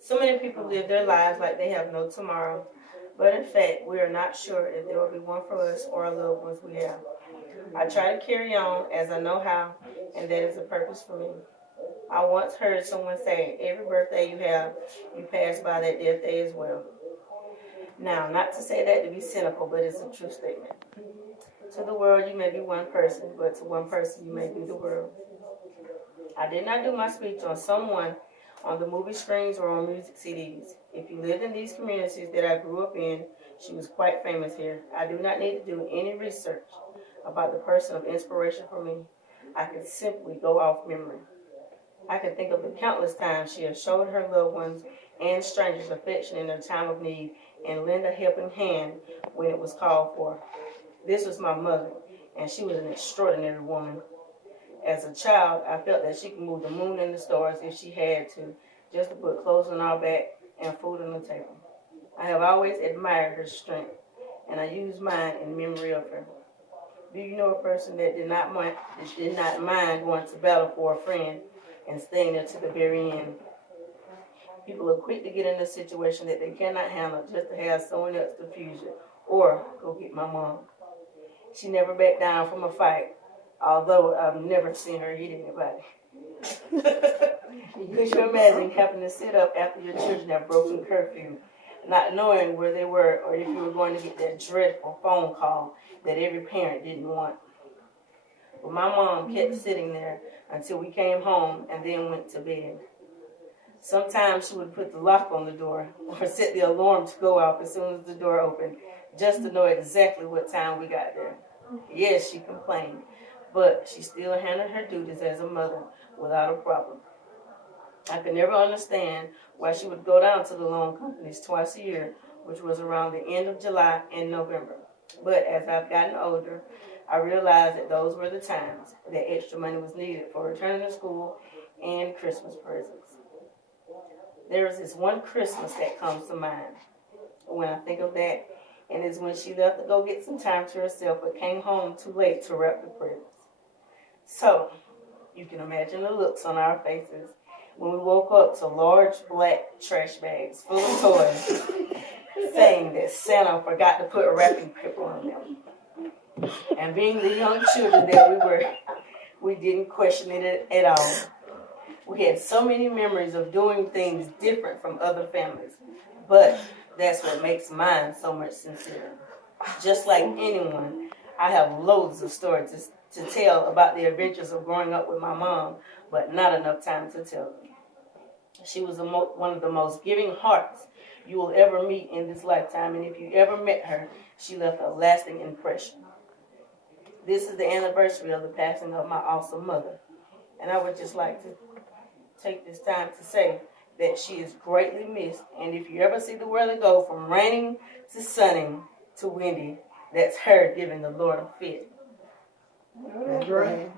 So many people live their lives like they have no tomorrow, but in fact, we are not sure if there will be one for us or our loved ones we have. I try to carry on as I know how, and that is a purpose for me. I once heard someone say, every birthday you have, you pass by that death day as well. Now, not to say that to be cynical, but it's a true statement. To the world, you may be one person, but to one person, you may be the world. I did not do my speech on someone on the movie screens or on music CDs. If you lived in these communities that I grew up in, she was quite famous here. I do not need to do any research about the person of inspiration for me. I can simply go off memory. I can think of the countless times she has showed her loved ones and strangers affection in their time of need and lend a helping hand when it was called for. This was my mother, and she was an extraordinary woman. As a child, I felt that she could move the moon and the stars if she had to, just to put clothes on our back and food on the table. I have always admired her strength, and I use mine in memory of her. Do you know a person that did not mind going to battle for a friend and staying there to the very end? People are quick to get in a situation that they cannot handle just to have someone else diffuse it or go get my mom. She never backed down from a fight, although I've never seen her hit anybody. Could you imagine having to sit up after your children have broken curfew, not knowing where they were or if you were going to get that dreadful phone call that every parent didn't want? But my mom kept sitting there until we came home and then went to bed. Sometimes she would put the lock on the door or set the alarm to go off as soon as the door opened, just to know exactly what time we got there. Yes, she complained, but she still handled her duties as a mother without a problem. I could never understand why she would go down to the loan companies twice a year, which was around the end of July and November. But as I've gotten older, I realized that those were the times that extra money was needed for returning to school and Christmas presents. There is this one Christmas that comes to mind when I think of that, and it's when she left to go get some time to herself but came home too late to wrap the presents. So, you can imagine the looks on our faces when we woke up to large black trash bags full of toys, saying that Santa forgot to put wrapping paper on them. And being the young children that we were, we didn't question it at all. We had so many memories of doing things different from other families, but that's what makes mine so much sincere. Just like anyone, I have loads of stories to tell about the adventures of growing up with my mom, but not enough time to tell them. She was one of the most giving hearts you will ever meet in this lifetime, and if you ever met her, she left a lasting impression. This is the anniversary of the passing of my awesome mother, and I would just like to take this time to say that she is greatly missed, and if you ever see the weather go from raining to sunny to windy, that's her giving the Lord a fit. That's right.